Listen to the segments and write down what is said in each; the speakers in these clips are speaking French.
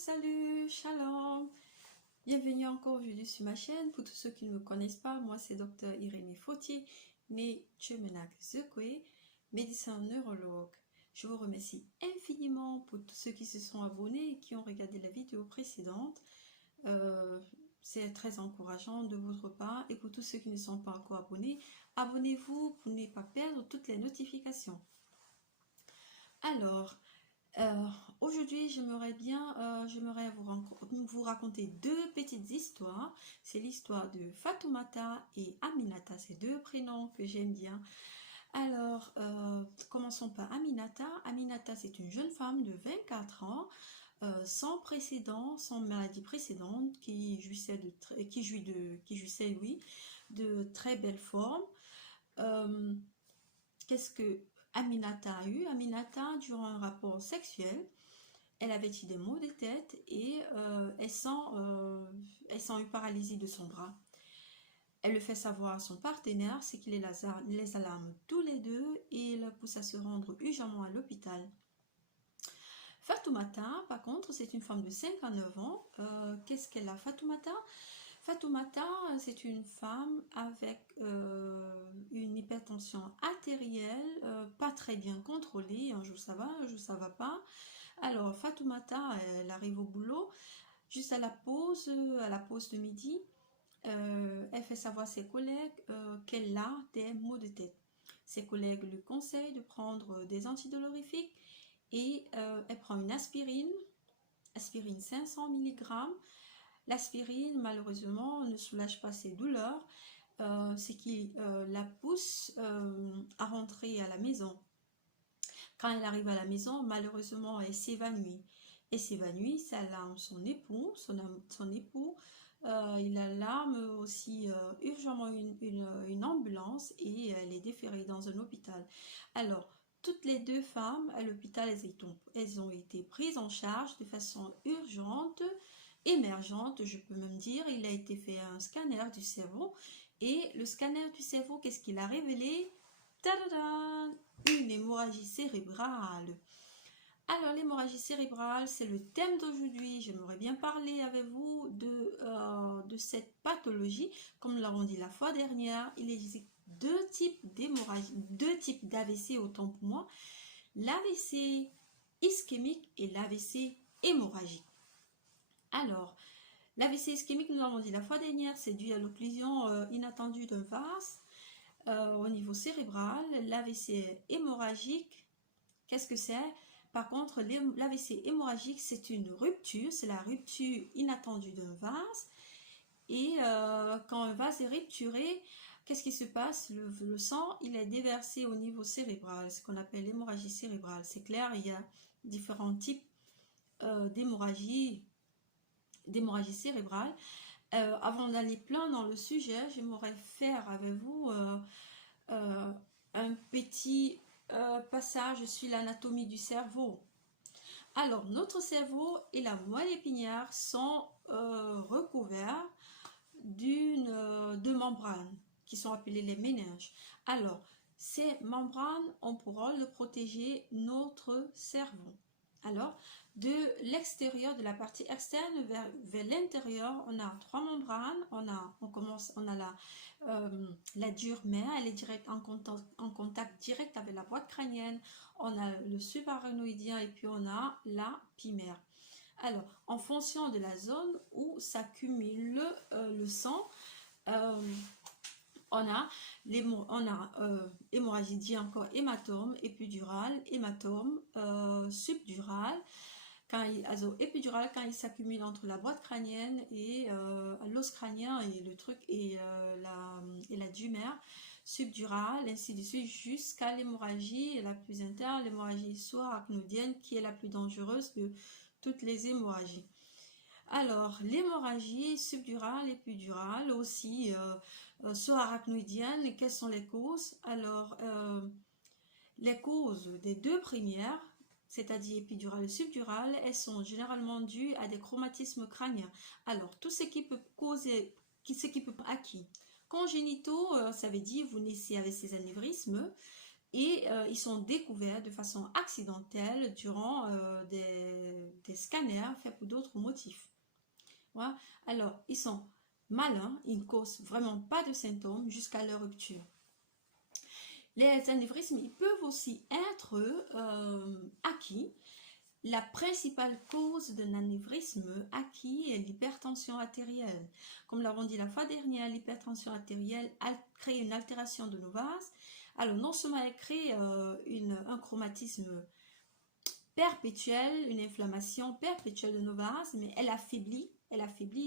salut, shalom. Bienvenue encore aujourd'hui sur ma chaîne. Pour tous ceux qui ne me connaissent pas, moi c'est Dr Irénée Fautier, née Tchemenak Zekwe, médecin neurologue. Je vous remercie infiniment pour tous ceux qui se sont abonnés et qui ont regardé la vidéo précédente. C'est très encourageant de votre part. Et pour tous ceux qui ne sont pas encore abonnés, abonnez-vous pour ne pas perdre toutes les notifications. Alors, aujourd'hui, j'aimerais vous raconter deux petites histoires. C'est l'histoire de Fatoumata et Aminata, ces deux prénoms que j'aime bien. Alors, commençons par Aminata. Aminata, c'est une jeune femme de 24 ans, sans précédent, sans maladie précédente, qui jouissait de très belles formes. Qu'est-ce que Aminata a eu? Aminata, durant un rapport sexuel, elle avait eu des maux de tête et elle sent une paralysie de son bras. Elle le fait savoir à son partenaire, c'est qu'il les alarme tous les deux et le pousse à se rendre urgemment à l'hôpital. Fatoumata, par contre, c'est une femme de 59 ans. Qu'est-ce qu'elle a, Fatoumata? Fatoumata, c'est une femme avec une hypertension artérielle, pas très bien contrôlée. Un jour ça va, un jour ça va pas. Alors Fatoumata, elle arrive au boulot, juste à la pause de midi, elle fait savoir à ses collègues qu'elle a des maux de tête. Ses collègues lui conseillent de prendre des antidolorifiques et elle prend une aspirine 500 mg. L'aspirine, malheureusement, ne soulage pas ses douleurs, ce qui la pousse à rentrer à la maison. Quand elle arrive à la maison, malheureusement, elle s'évanouit. Elle s'évanouit, ça alarme son époux. Il alarme aussi urgemment une ambulance et elle est déférée dans un hôpital. Alors, toutes les deux femmes à l'hôpital, elles ont été prises en charge de façon urgente, émergente, je peux même dire. Il a été fait un scanner du cerveau et le scanner du cerveau, qu'est-ce qu'il a révélé? Tadadam! Une hémorragie cérébrale. Alors l'hémorragie cérébrale, c'est le thème d'aujourd'hui. J'aimerais bien parler avec vous de cette pathologie. Comme nous l'avons dit la fois dernière, il existe deux types d'hémorragie, deux types d'AVC autant pour moi. L'AVC ischémique et l'AVC hémorragique. Alors, l'AVC ischémique, nous l'avons dit la fois dernière, c'est dû à l'occlusion inattendue d'un vase au niveau cérébral. L'AVC hémorragique, qu'est-ce que c'est? Par contre, l'AVC hémorragique, c'est une rupture, c'est la rupture inattendue d'un vase. Et quand un vase est rupturé, qu'est-ce qui se passe? Le sang, il est déversé au niveau cérébral, ce qu'on appelle l'hémorragie cérébrale. C'est clair, il y a différents types d'hémorragie cérébrale. Avant d'aller plein dans le sujet, j'aimerais faire avec vous un petit passage sur l'anatomie du cerveau. Alors, notre cerveau et la moelle épinière sont recouverts de membranes qui sont appelées les méninges. Alors, ces membranes ont pour rôle de protéger notre cerveau. Alors, de l'extérieur, de la partie externe vers l'intérieur, on a trois membranes. On a la dure mère, elle est en contact direct avec la boîte crânienne. On a le subarachnoïdien et puis on a la pimère. Alors, en fonction de la zone où s'accumule le sang, on a hémorragie, dit encore hématome, épidural, hématome, subdural. Épidural, quand il s'accumule entre la boîte crânienne et l'os crânien et la dumère, subdurale, ainsi de suite, jusqu'à l'hémorragie la plus interne, l'hémorragie sous-arachnoïdienne, qui est la plus dangereuse de toutes les hémorragies. Alors, l'hémorragie subdurale, épidurale, aussi sous-arachnoïdienne, quelles sont les causes? Alors, les causes des deux premières, c'est-à-dire épidurale et subdurale, elles sont généralement dues à des chromatismes crâniens. Alors, tout ce qui peut causer, acquis. Congénitaux, ça veut dire vous naissez avec ces anévrismes. et ils sont découverts de façon accidentelle durant des scanners faits pour d'autres motifs. Voilà. Alors, ils sont malins, ils ne causent vraiment pas de symptômes jusqu'à leur rupture. Les anévrismes, ils peuvent aussi être acquis. La principale cause d'un anévrisme acquis est l'hypertension artérielle. Comme l'avons dit la fois dernière, l'hypertension artérielle crée une altération de nos vases. Alors non seulement elle crée un chromatisme perpétuel, une inflammation perpétuelle de nos vases, mais elle affaiblit,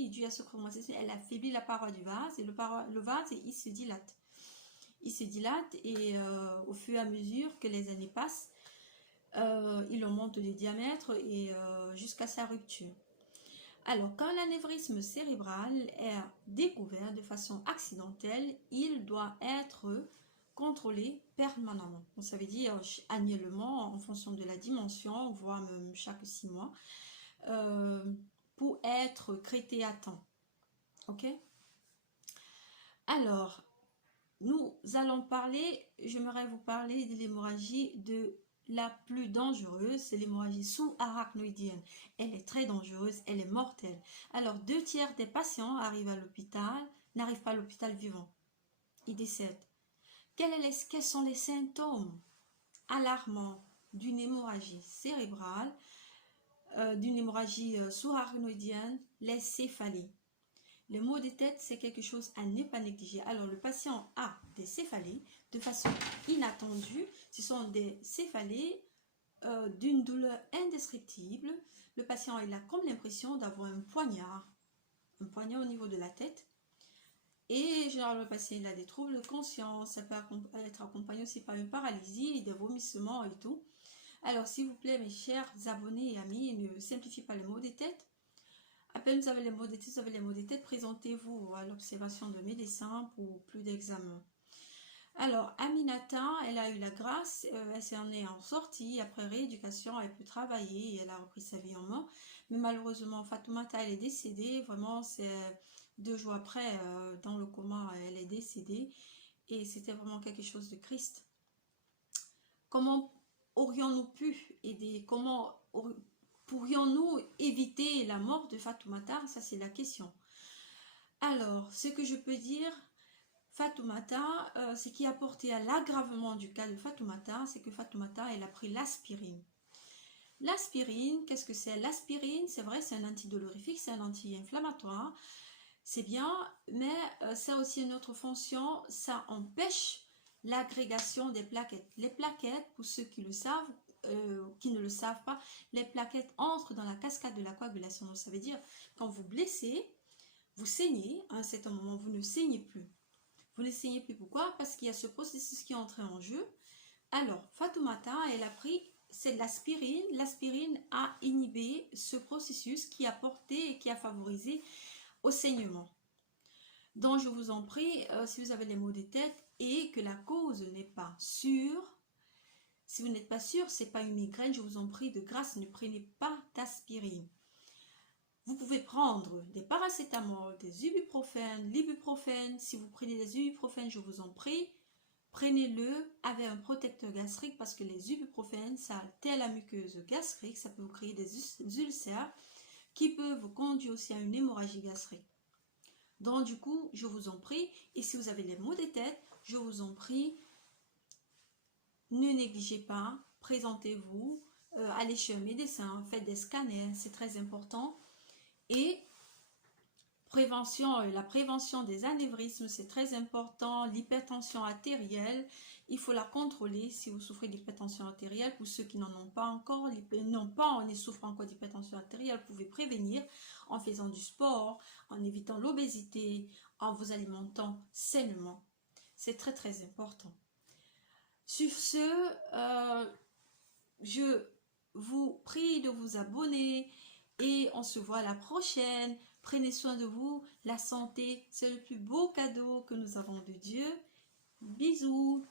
dû à ce chromatisme, elle affaiblit la paroi du vase et le vase il se dilate. Il se dilate et au fur et à mesure que les années passent, il augmente de diamètre et jusqu'à sa rupture. Alors, quand l'anévrisme cérébral est découvert de façon accidentelle, il doit être contrôlé permanemment. Donc, ça veut dire annuellement, en fonction de la dimension, voire même chaque 6 mois, pour être traité à temps. Ok? Alors, nous allons parler, j'aimerais vous parler de l'hémorragie de la plus dangereuse, c'est l'hémorragie sous-arachnoïdienne. Elle est très dangereuse, elle est mortelle. Alors, 2/3 des patients n'arrivent pas à l'hôpital vivant. Ils décèdent. Quels sont les symptômes alarmants d'une hémorragie cérébrale, d'une hémorragie sous-arachnoïdienne? Les céphalées. Les maux de tête, c'est quelque chose à ne pas négliger. Alors, le patient a des céphalées de façon inattendue. Ce sont des céphalées d'une douleur indescriptible. Le patient il a comme l'impression d'avoir un poignard au niveau de la tête. Et généralement, le patient il a des troubles de conscience. Ça peut être accompagné aussi par une paralysie, des vomissements et tout. Alors, s'il vous plaît, mes chers abonnés et amis, ne simplifiez pas les maux de tête. À peine vous avez les maux de tête, présentez-vous à l'observation de médecin pour plus d'examens. Alors, Aminata, elle a eu la grâce, elle s'en est en sortie, après rééducation, elle peut travailler et elle a repris sa vie en main. Mais malheureusement, Fatoumata, elle est décédée, vraiment, c'est 2 jours après, dans le coma, elle est décédée. Et c'était vraiment quelque chose de triste. Comment aurions-nous pu aider? Comment pourrions-nous éviter la mort de Fatoumata? Ça, c'est la question. Alors, ce que je peux dire, Fatoumata, ce qui a porté à l'aggravement du cas de Fatoumata, c'est que Fatoumata, elle a pris l'aspirine. L'aspirine, qu'est-ce que c'est? L'aspirine, c'est vrai, c'est un antidolorifique, c'est un anti-inflammatoire. C'est bien, mais ça a aussi une autre fonction, ça empêche l'agrégation des plaquettes. Les plaquettes, pour ceux qui le savent, qui ne le savent pas, les plaquettes entrent dans la cascade de la coagulation. Donc, ça veut dire, quand vous blessez, vous saignez, à un certain moment, vous ne saignez plus. Vous ne saignez plus, pourquoi? Parce qu'il y a ce processus qui est entré en jeu. Alors, Fatoumata, elle a pris, c'est de l'aspirine. L'aspirine a inhibé ce processus qui a porté et qui a favorisé au saignement. Donc, je vous en prie, si vous avez les maux de tête et que la cause n'est pas sûre, si vous n'êtes pas sûr, ce n'est pas une migraine, je vous en prie, de grâce, ne prenez pas d'aspirine. Vous pouvez prendre des paracétamol, des ibuprofènes, l'ibuprofène. Si vous prenez des ibuprofènes, je vous en prie, prenez-le avec un protecteur gastrique parce que les ibuprofènes, ça altère la muqueuse gastrique, ça peut vous créer des ulcères qui peuvent vous conduire aussi à une hémorragie gastrique. Donc, du coup, je vous en prie, et si vous avez les maux de tête, je vous en prie, ne négligez pas, présentez-vous, allez chez un médecin, faites des scanners, c'est très important. Et la prévention des anévrismes, c'est très important. L'hypertension artérielle, il faut la contrôler si vous souffrez d'hypertension artérielle. Pour ceux qui n'en ont pas encore, ne souffrent pas encore d'hypertension artérielle, vous pouvez prévenir en faisant du sport, en évitant l'obésité, en vous alimentant sainement. C'est très très important. Sur ce, je vous prie de vous abonner et on se voit à la prochaine. Prenez soin de vous. La santé, c'est le plus beau cadeau que nous avons de Dieu. Bisous.